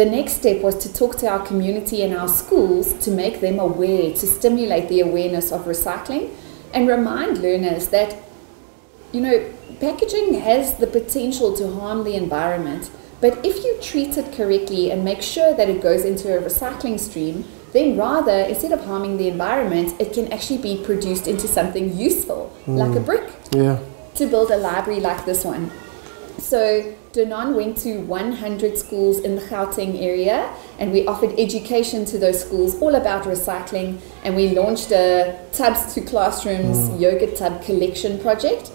the next step was to talk to our community and our schools to make them aware, to stimulate the awareness of recycling and remind learners that, packaging has the potential to harm the environment, but if you treat it correctly and make sure that it goes into a recycling stream, then rather, instead of harming the environment, it can actually be produced into something useful, like a brick, to build a library like this one. So Danone went to 100 schools in the Gauteng area, and we offered education to those schools all about recycling, and we launched a Tubs to Classrooms yogurt tub collection project.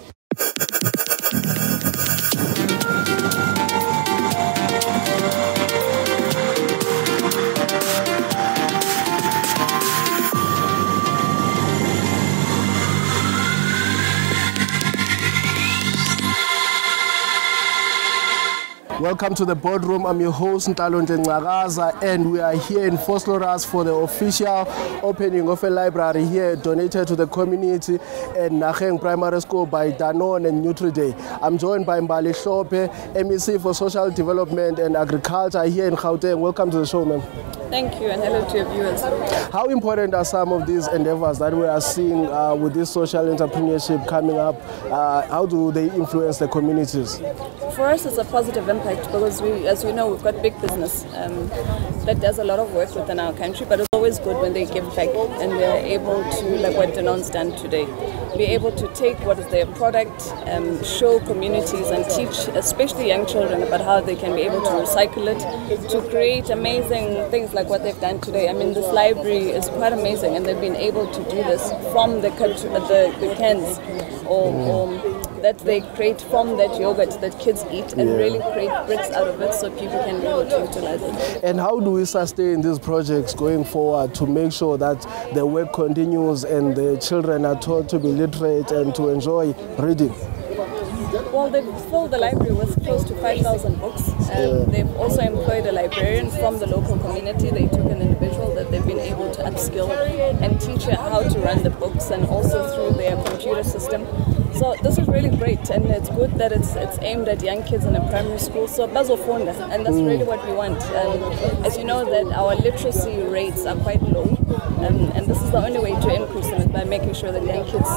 Welcome to the Boardroom. I'm your host, Ntlalontle Ngcakaza, and we are here in Vosloorus for the official opening of a library here donated to the community at Nageng Primary School by Danone and Nutri-Day. I'm joined by Mbali Hlope, MEC for Social Development and Agriculture here in Gauteng. Welcome to the show, ma'am. Thank you, and hello to your viewers. How important are some of these endeavors that we are seeing with this social entrepreneurship coming up? How do they influence the communities? For us, it's a positive impact because we, as you know, we've got big business that does a lot of work within our country, but it's always good when they give back and they're able to, like what Danone's done today, be able to take what is their product, show communities and teach, especially young children, about how they can be able to recycle it, to create amazing things like what they've done today. I mean, this library is quite amazing, and they've been able to do this from the cans or that they create from that yogurt that kids eat and really create bricks out of it so people can be able to utilize it. And how do we sustain these projects going forward to make sure that the work continues and the children are taught to be literate and to enjoy reading? Well, they've filled the library with close to 5,000 books. They've also employed a librarian from the local community. They took an individual that they've been able to upskill and teach her how to run the books, and also through their computer system. So this is really great, and it's good that it's aimed at young kids in a primary school. So bazofunda, and that's really what we want. As you know, that our literacy rates are quite low, and this is the only way to increase them, is by making sure that young kids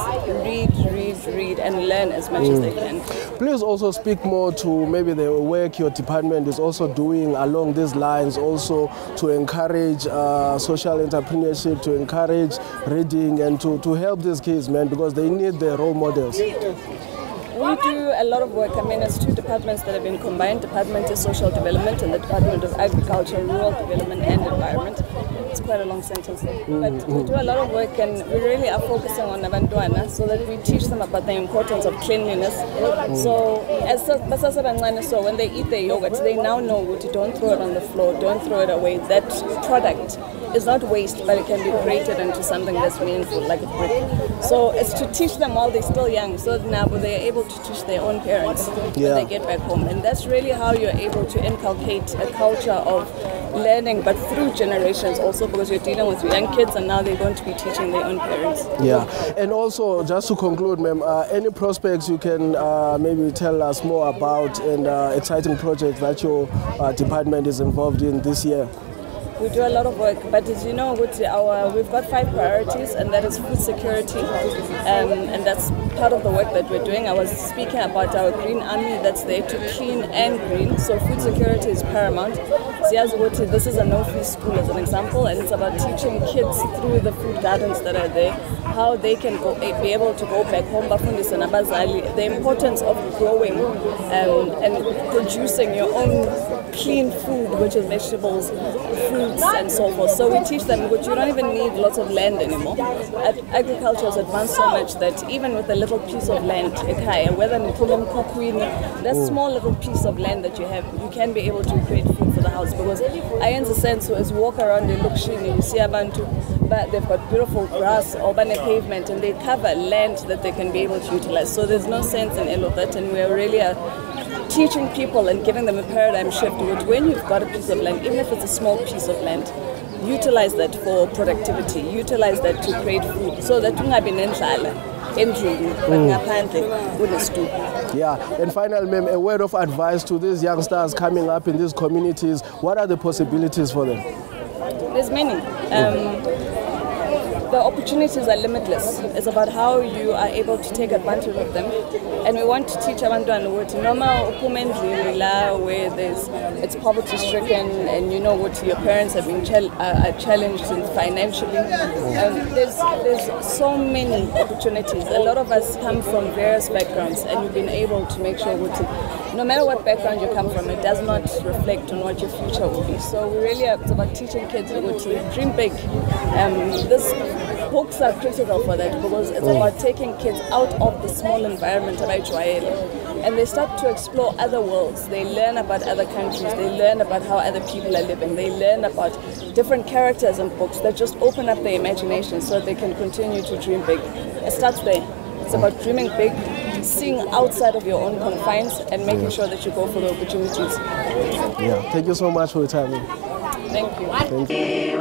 read and learn as much as they can. Please also speak more to maybe the work your department is also doing along these lines, also to encourage social entrepreneurship, to encourage reading, and to help these kids, man, because they need the role models. We do a lot of work. I mean, it's two departments that have been combined. Department is Social Development and the Department of Agriculture, Rural Development and Environment. It's quite a long sentence. But we do a lot of work, and we really are focusing on abantwana so that we teach them about the importance of cleanliness. So when they eat their yogurt, they now know what don't throw it on the floor, don't throw it away. That product is not waste, but it can be created into something that's meaningful, like a brick. So it's to teach them while they're still young, so that now they're able to teach their own parents when they get back home. And that's really how you're able to inculcate a culture of learning, but through generations also, because you're dealing with young kids and now they're going to be teaching their own parents. Yeah, and also just to conclude, ma'am, any prospects you can maybe tell us more about and exciting projects that your department is involved in this year? We do a lot of work, but as you know, we've got 5 priorities, and that is food security, and that's part of the work that we're doing. I was speaking about our Green Army that's there to clean and green, so food security is paramount. This is a no-fee school as an example, and it's about teaching kids through the food gardens that are there how they can be able to go back home, the importance of growing and producing your own clean food, which is vegetables, fruits and so forth. So we teach them that you don't even need lots of land anymore. Agriculture has advanced so much that even with a little piece of land, whether that small little piece of land that you have, you can be able to create food for the house. Because I in the sense, so as you walk around, they look shiny, you see abantu, but they've got beautiful grass, urban pavement, and they cover land that they can be able to utilize. So there's no sense in all of that, and we are really teaching people and giving them a paradigm shift, which when you've got a piece of land, even if it's a small piece of land, utilize that for productivity, utilize that to create food, so that endlini, but ngaphandle kunestudio. Yeah, and finally, ma'am, a word of advice to these youngsters coming up in these communities. What are the possibilities for them? There's many. The opportunities are limitless. It's about how you are able to take advantage of them. And we want to teach abantwana ukuthi noma uphuma endlini la where it's poverty stricken and you know what your parents have been challenged financially. There's so many opportunities. A lot of us come from various backgrounds and we've been able to make sure that no matter what background you come from, it does not reflect on what your future will be. So we really are about teaching kids to dream big. This books are critical for that because it's about taking kids out of the small environment of Israel and they start to explore other worlds. They learn about other countries. They learn about how other people are living. They learn about different characters in books that just open up their imagination so they can continue to dream big. It starts there. It's about dreaming big, seeing outside of your own confines and making sure that you go for the opportunities. Yeah, thank you so much for your time. Thank you. Thank you.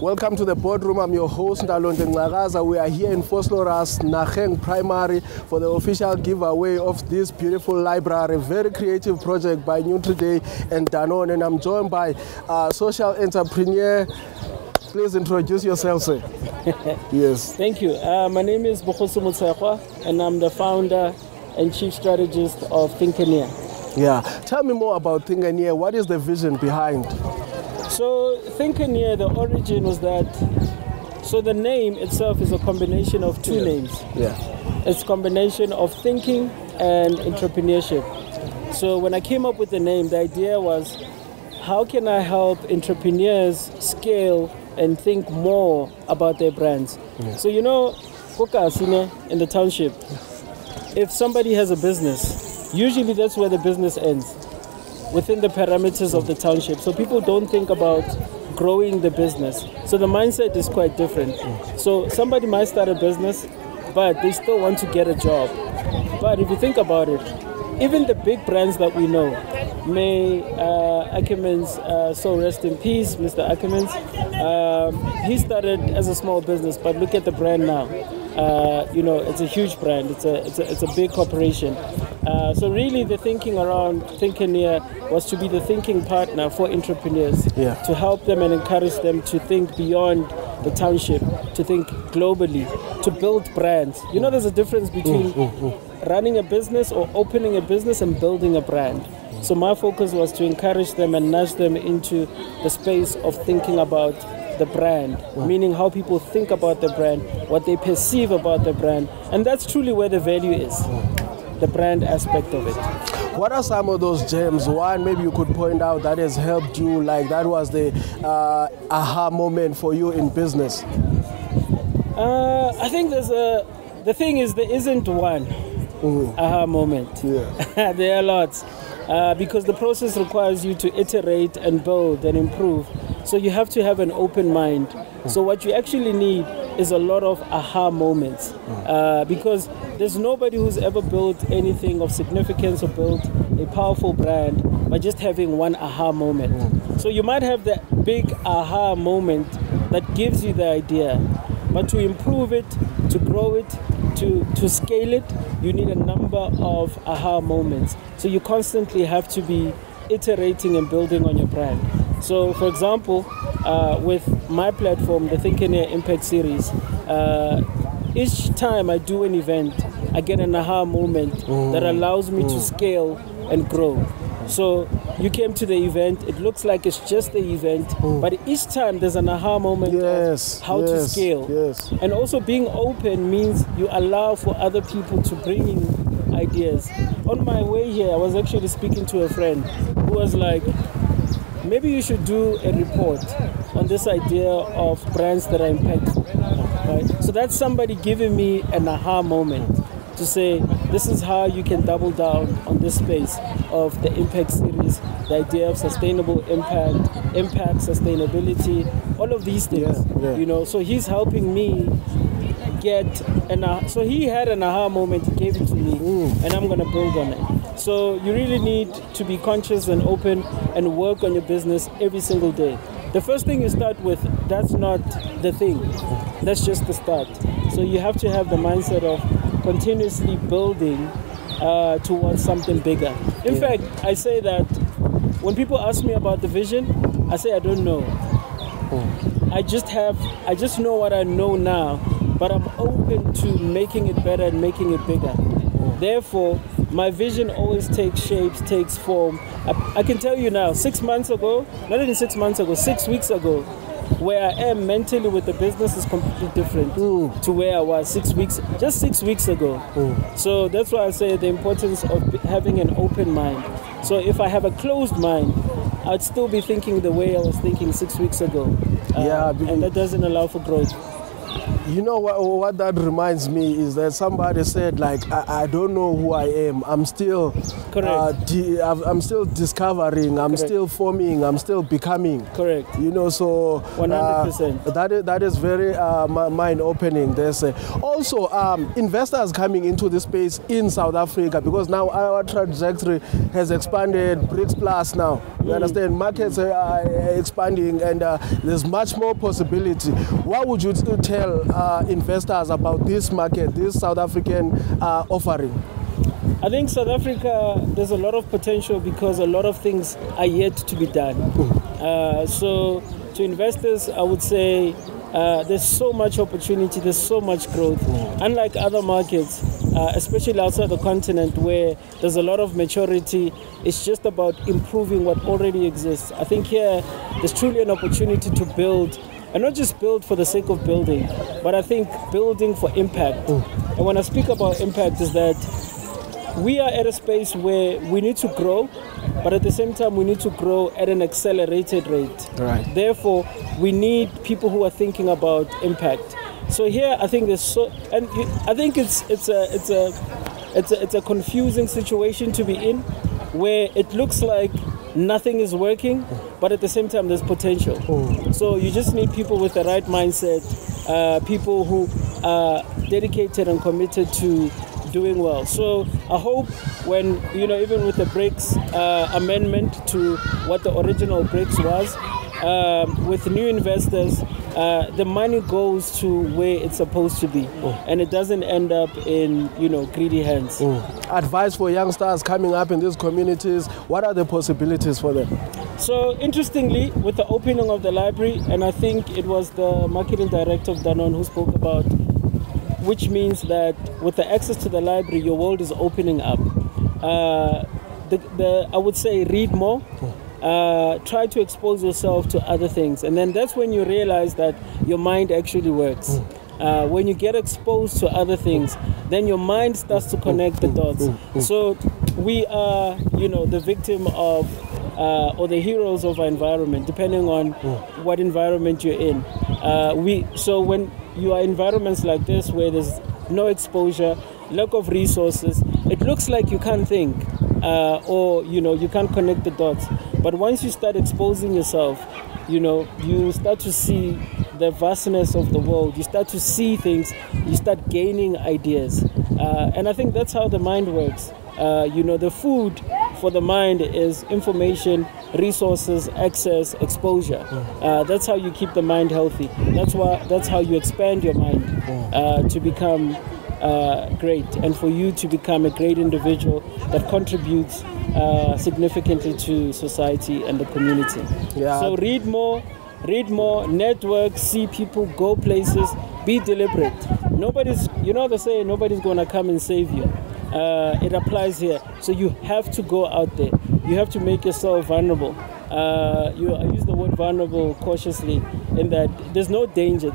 Welcome to the Boardroom. I'm your host, Ngcakaza. We are here in Vosloorus, Nageng Primary for the official giveaway of this beautiful library. Very creative project by Nutri and Danone. And I'm joined by social entrepreneur. Please introduce yourself, sir. Yes. Thank you. My name is Vosloorus and I'm the founder and chief strategist of Thinkania. Yeah. Tell me more about Thinkania. What is the vision behind? So Thinkania, the origin was that, so the name itself is a combination of two names. Yeah. It's a combination of thinking and entrepreneurship. So when I came up with the name, the idea was, how can I help entrepreneurs scale and think more about their brands? Yeah. So you know, in the township, if somebody has a business, usually that's where the business ends, within the parameters of the township. So people don't think about growing the business. So the mindset is quite different. So somebody might start a business, but they still want to get a job. But if you think about it, even the big brands that we know, Ackermans, so rest in peace, Mr. Ackermans, he started as a small business, but look at the brand now. You know, it's a huge brand. It's a big corporation. So really, the thinking around Thinkania was to be the thinking partner for entrepreneurs, to help them and encourage them to think beyond the township, to think globally, to build brands. You know, there's a difference between running a business or opening a business and building a brand. So my focus was to encourage them and nudge them into the space of thinking about the brand, meaning how people think about the brand, what they perceive about the brand, and that's truly where the value is, the brand aspect of it. What are some of those gems? One maybe you could point out that has helped you, like that was the aha moment for you in business? I think the thing is, there isn't one aha moment. Yeah. There are lots. Because the process requires you to iterate and build and improve. So you have to have an open mind. So what you actually need is a lot of aha moments. Because there's nobody who's ever built anything of significance or built a powerful brand by just having one aha moment. So you might have the big aha moment that gives you the idea. But to improve it, to grow it, to scale it, you need a number of aha moments. So you constantly have to be iterating and building on your brand. So for example, with my platform, the Thinkania Impact Series, each time I do an event, I get an aha moment that allows me to scale and grow. So you came to the event, it looks like it's just the event, but each time there's an aha moment of how to scale. And also being open means you allow for other people to bring in ideas. On my way here, I was actually speaking to a friend who was like, maybe you should do a report on this idea of brands that are impactful. Right? So that's somebody giving me an aha moment to say, this is how you can double down on this space of the impact series, the idea of sustainable impact, sustainability, all of these things. You know, so he's helping me get so he had an aha moment, he gave it to me, and I'm going to build on it. So you really need to be conscious and open and work on your business every single day. The first thing you start with, that's not the thing. That's just the start. So you have to have the mindset of continuously building towards something bigger. In fact, I say that when people ask me about the vision, I say I don't know. I just know what I know now, but I'm open to making it better and making it bigger. Therefore, my vision always takes shapes, takes form. I can tell you now, 6 months ago, not even 6 months ago, 6 weeks ago, where I am mentally with the business is completely different to where I was 6 weeks ago. So that's why I say the importance of having an open mind. So if I have a closed mind, I'd still be thinking the way I was thinking 6 weeks ago. And that doesn't allow for growth. You know what that reminds me is that somebody said, like, I don't know who I am. I'm still I'm still discovering. I'm still forming. I'm still becoming. Correct. You know, so 100%. That is very mind opening. There's also investors coming into this space in South Africa, because now our trajectory has expanded. BRICS Plus now. You understand? Markets are expanding, and there's much more possibility. What would you tell investors about this market, this South African offering? I think South Africa, there's a lot of potential because a lot of things are yet to be done. So to investors, I would say there's so much opportunity, there's so much growth. Unlike other markets, especially outside the continent where there's a lot of maturity, it's just about improving what already exists. I think here there's truly an opportunity to build. And not just build for the sake of building, but I think building for impact. And when I speak about impact is that we are at a space where we need to grow, but at the same time we need to grow at an accelerated rate. Right. Therefore, we need people who are thinking about impact. So here I think I think it's a confusing situation to be in, where it looks like nothing is working, but at the same time there's potential. So you just need people with the right mindset, people who are dedicated and committed to doing well. So I hope when, even with the BRICS amendment to what the original BRICS was, with new investors, the money goes to where it's supposed to be, and it doesn't end up in greedy hands. Advice for youngsters coming up in these communities, what are the possibilities for them? So interestingly, with the opening of the library, and I think it was the marketing director of Danone who spoke about, which means that with the access to the library, your world is opening up. I would say read more. Try to expose yourself to other things, and then that's when you realize that your mind actually works. When you get exposed to other things, then your mind starts to connect the dots. So we are, the victim of or the heroes of our environment, depending on what environment you're in. So when you are in environments like this, where there's no exposure, lack of resources, it looks like you can't think, or you can't connect the dots. But once you start exposing yourself, you start to see the vastness of the world. You start to see things. You start gaining ideas, and I think that's how the mind works. The food for the mind is information, resources, access, exposure. That's how you keep the mind healthy. That's how you expand your mind to become great, and for you to become a great individual that contributes significantly to society and the community. So read more, network, see people, go places, be deliberate. They say nobody's going to come and save you. It applies here. So you have to go out there. You have to make yourself vulnerable. I use the word vulnerable cautiously, in that there's no danger,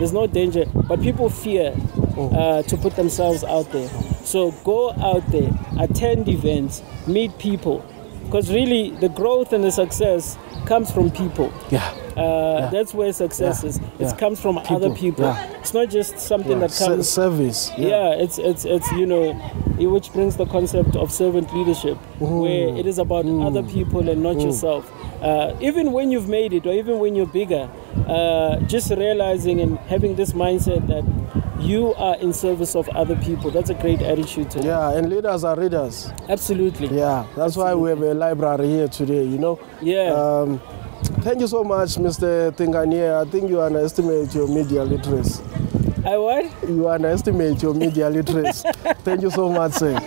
but people fear to put themselves out there. So go out there, attend events, meet people, Because really, the growth and the success comes from people. Yeah. That's where success is. It comes from other people. Yeah. It's not just something that comes. Service. It's which brings the concept of servant leadership, where it is about other people and not yourself. Even when you've made it, or even when you're bigger, just realizing and having this mindset that you are in service of other people. That's a great attitude to have. Yeah, and leaders are readers. Absolutely. Yeah, that's why we have a library here today, you know. Yeah. Thank you so much, Mr. Tingania. I think you underestimate your media literacy. I what? You underestimate your media literacy. Thank you so much, sir.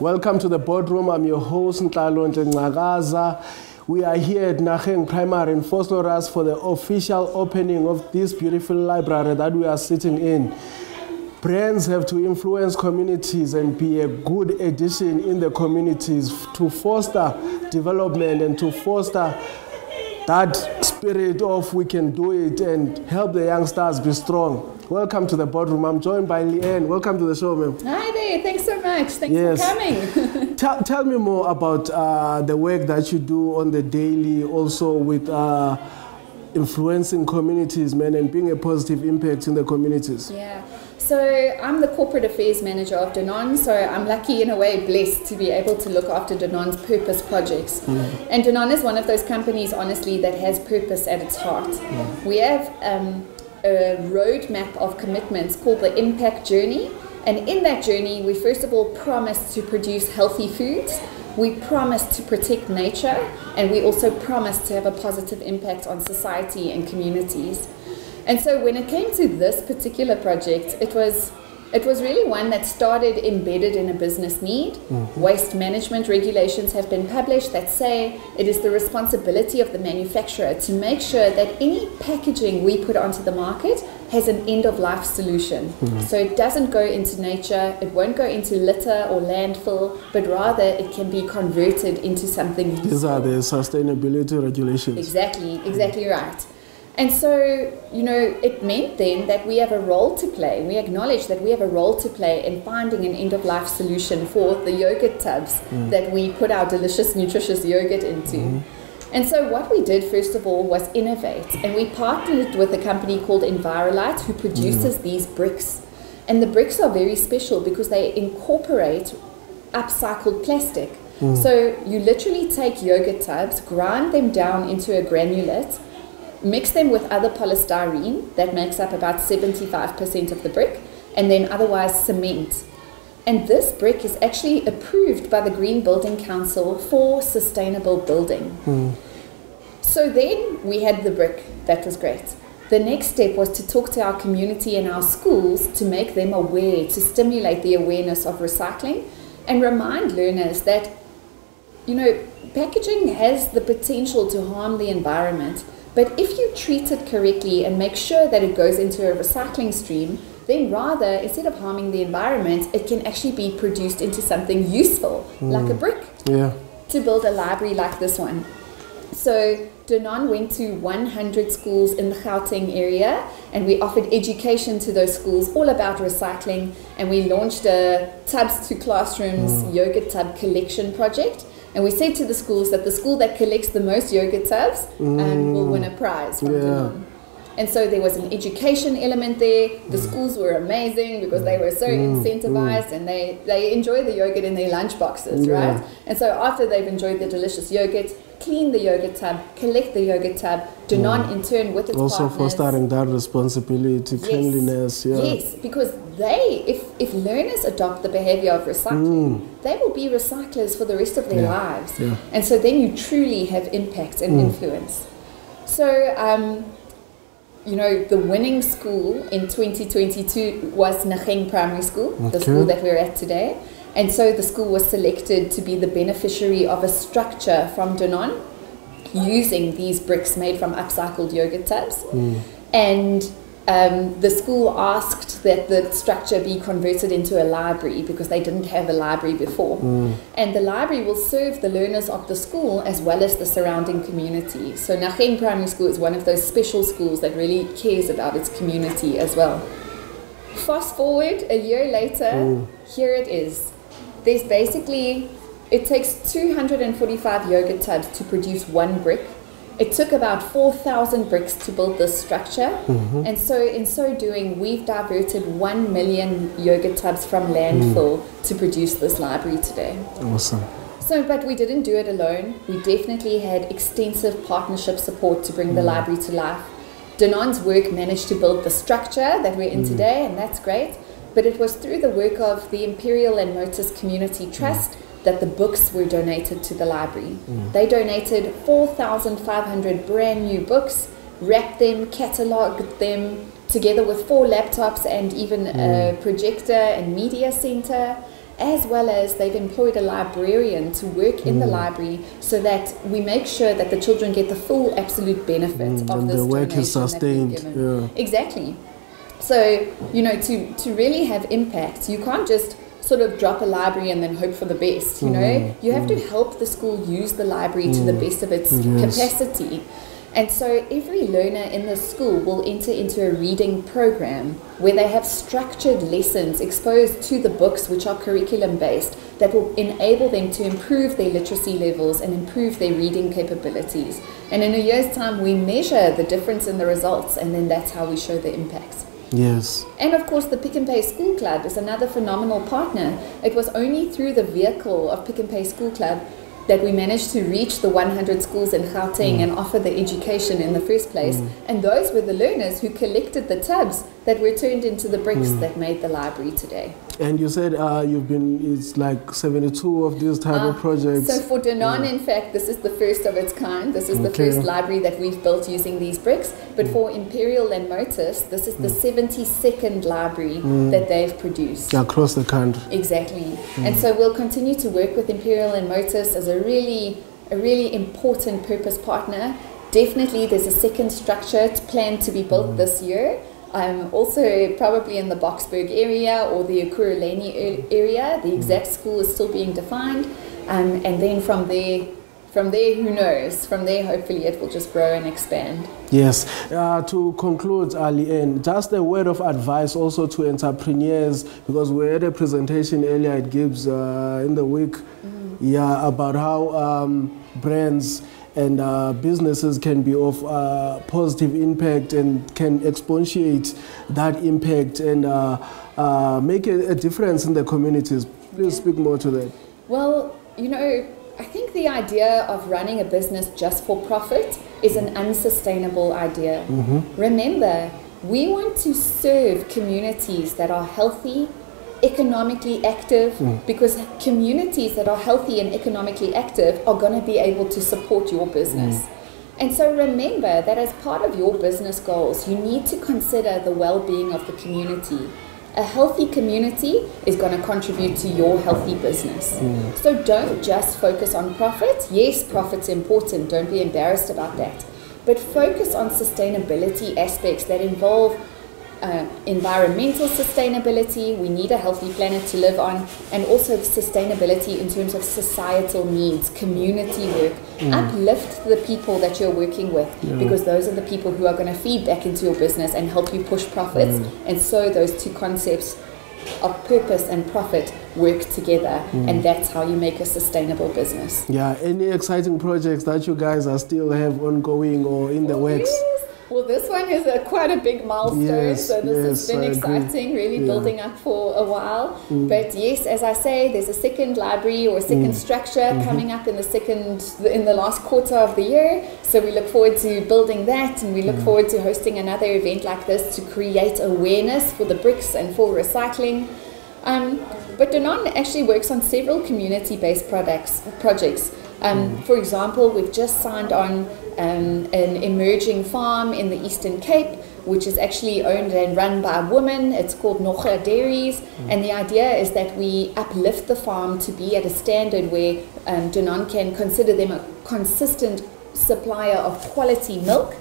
Welcome to the Boardroom. I'm your host, Ntlalontle Ngcakaza. We are here at Nageng Primary in Vosloorus for the official opening of this beautiful library that we are sitting in. Brands have to influence communities and be a good addition in the communities to foster development and to foster that spirit of we can do it and help the youngsters be strong. Welcome to the Boardroom. I'm joined by Leanne. Welcome to the show, ma'am. Hi there. Thanks so much. Thanks for coming. Tell me more about the work that you do on the daily, also with influencing communities, man, and being a positive impact in the communities. Yeah. So I'm the corporate affairs manager of Danone, so I'm lucky in a way, blessed to be able to look after Danone's purpose projects. And Danone is one of those companies, honestly, that has purpose at its heart. We have a roadmap of commitments called the Impact Journey, and in that journey we first of all promise to produce healthy foods, we promise to protect nature, and we also promise to have a positive impact on society and communities. And so when it came to this particular project, it was really one that started embedded in a business need. Waste management regulations have been published that say it is the responsibility of the manufacturer to make sure that any packaging we put onto the market has an end-of-life solution. So it doesn't go into nature, it won't go into litter or landfill, but rather it can be converted into something useful. These are the sustainability regulations. Exactly right. And so, it meant then that we have a role to play. We acknowledge that we have a role to play in finding an end-of-life solution for the yogurt tubs that we put our delicious, nutritious yogurt into. And so what we did, first of all, was innovate. And we partnered with a company called Envirolite, who produces these bricks. And the bricks are very special because they incorporate upcycled plastic. So you literally take yogurt tubs, grind them down into a granulate, mix them with other polystyrene that makes up about 75% of the brick, and then otherwise cement. And this brick is actually approved by the Green Building Council for sustainable building. So then we had the brick. That was great. The next step was to talk to our community and our schools to make them aware, to stimulate the awareness of recycling and remind learners that, packaging has the potential to harm the environment. But if you treat it correctly and make sure that it goes into a recycling stream, then rather, instead of harming the environment, it can actually be produced into something useful, like a brick, to build a library like this one. So Danone went to 100 schools in the Gauteng area, and we offered education to those schools all about recycling, and we launched a Tubs to Classrooms yogurt tub collection project. And we said to the schools that the school that collects the most yogurt tubs will win a prize from Danone. And so there was an education element there. The schools were amazing because they were so incentivized and they enjoy the yogurt in their lunch boxes, right? And so after they've enjoyed the delicious yogurt, clean the yogurt tub, collect the yogurt tub, Danone in turn with its also partners. fostering that responsibility, cleanliness. Yes, because if learners adopt the behavior of recycling, they will be recyclers for the rest of their lives. And so then you truly have impact and influence. So, the winning school in 2022 was Nageng Primary School, the school that we're at today. And so the school was selected to be the beneficiary of a structure from Danone. using these bricks made from upcycled yogurt tubs. And the school asked that the structure be converted into a library because they didn't have a library before. And the library will serve the learners of the school as well as the surrounding community. So Ngcakaza Primary School is one of those special schools that really cares about its community as well. Fast forward a year later, here it is. There's basically, it takes 245 yogurt tubs to produce one brick. It took about 4,000 bricks to build this structure, and so in so doing, we've diverted 1 million yogurt tubs from landfill to produce this library today. Awesome. So, but we didn't do it alone. We definitely had extensive partnership support to bring the library to life. Danone's work managed to build the structure that we're in today, and that's great. But it was through the work of the Imperial and Motus Community Trust that the books were donated to the library. They donated 4,500 brand new books, wrapped them, catalogued them, together with 4 laptops and even a projector and media center, as well as they've employed a librarian to work in the library so that we make sure that the children get the full absolute benefit of this the work donation is sustained. that we've given. Exactly. So, you know, to really have impact, you can't just sort of drop a library and then hope for the best, you know. You have to help the school use the library to the best of its capacity. And so every learner in the school will enter into a reading program where they have structured lessons exposed to the books, which are curriculum based, that will enable them to improve their literacy levels and improve their reading capabilities. And in a year's time, we measure the difference in the results, and then that's how we show the impacts. Yes. And of course, the Pick and Pay School Club is another phenomenal partner. It was only through the vehicle of Pick and Pay School Club that we managed to reach the 100 schools in Gauteng and offer the education in the first place. And those were the learners who collected the tubs that were turned into the bricks that made the library today. And you said it's like 72 of these type of projects. So for Danone, in fact, this is the first of its kind. This is the first library that we've built using these bricks. But for Imperial and Motus, this is the 72nd library that they've produced. Across the country. Exactly. And so we'll continue to work with Imperial and Motus as a really important purpose partner. Definitely there's a second structure planned to be built this year. Also probably in the Boksburg area or the Ekurhuleni area. The exact school is still being defined. And then from there, who knows? From there, hopefully it will just grow and expand. Yes. To conclude, Ali, just a word of advice also to entrepreneurs, because we had a presentation earlier at Gibbs in the week, about how brands and businesses can be of positive impact and can expatiate that impact and make a difference in the communities. Please speak more to that. Well, you know, I think the idea of running a business just for profit is an unsustainable idea. Remember, we want to serve communities that are healthy, economically active, because communities that are healthy and economically active are going to be able to support your business. And so remember that as part of your business goals, you need to consider the well-being of the community. A healthy community is going to contribute to your healthy business. So don't just focus on profit. Yes, profit's important. Don't be embarrassed about that. But focus on sustainability aspects that involve environmental sustainability. We need a healthy planet to live on, and also sustainability in terms of societal needs, community work. Uplift the people that you're working with, because those are the people who are going to feed back into your business and help you push profits. And so those two concepts of purpose and profit work together, and that's how you make a sustainable business. Yeah. Any exciting projects that you guys are still have ongoing or in the works? Well, this one is quite a big milestone, so this has been exciting, really building up for a while. But yes, as I say, there's a second library or a second structure coming up in the last quarter of the year. So we look forward to building that, and we look forward to hosting another event like this to create awareness for the bricks and for recycling. But Danone actually works on several community-based projects. For example, we've just signed on an emerging farm in the Eastern Cape, which is actually owned and run by women. It's called Ngcakaza Dairies, and the idea is that we uplift the farm to be at a standard where Danone can consider them a consistent supplier of quality milk,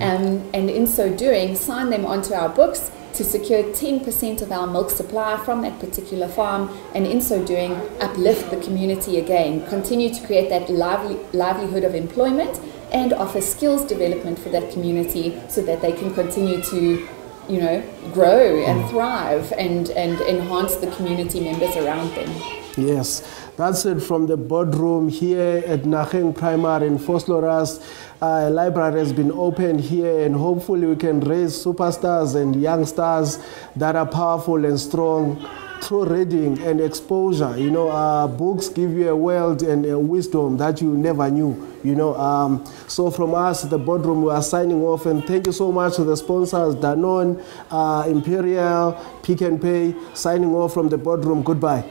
and in so doing, sign them onto our books to secure 10% of our milk supply from that particular farm, and in so doing, uplift the community again, continue to create that livelihood of employment, and offer skills development for that community so that they can continue to, you know, grow and thrive and enhance the community members around them. Yes, that's it from the boardroom here at Nageng Primary in Vosloorus. A library has been opened here, and hopefully we can raise superstars and youngsters that are powerful and strong through reading and exposure. You know, books give you a world and a wisdom that you never knew, you know. So from us, the boardroom, we are signing off, and thank you so much to the sponsors, Danone, Imperial, Pick and Pay, signing off from the boardroom. Goodbye.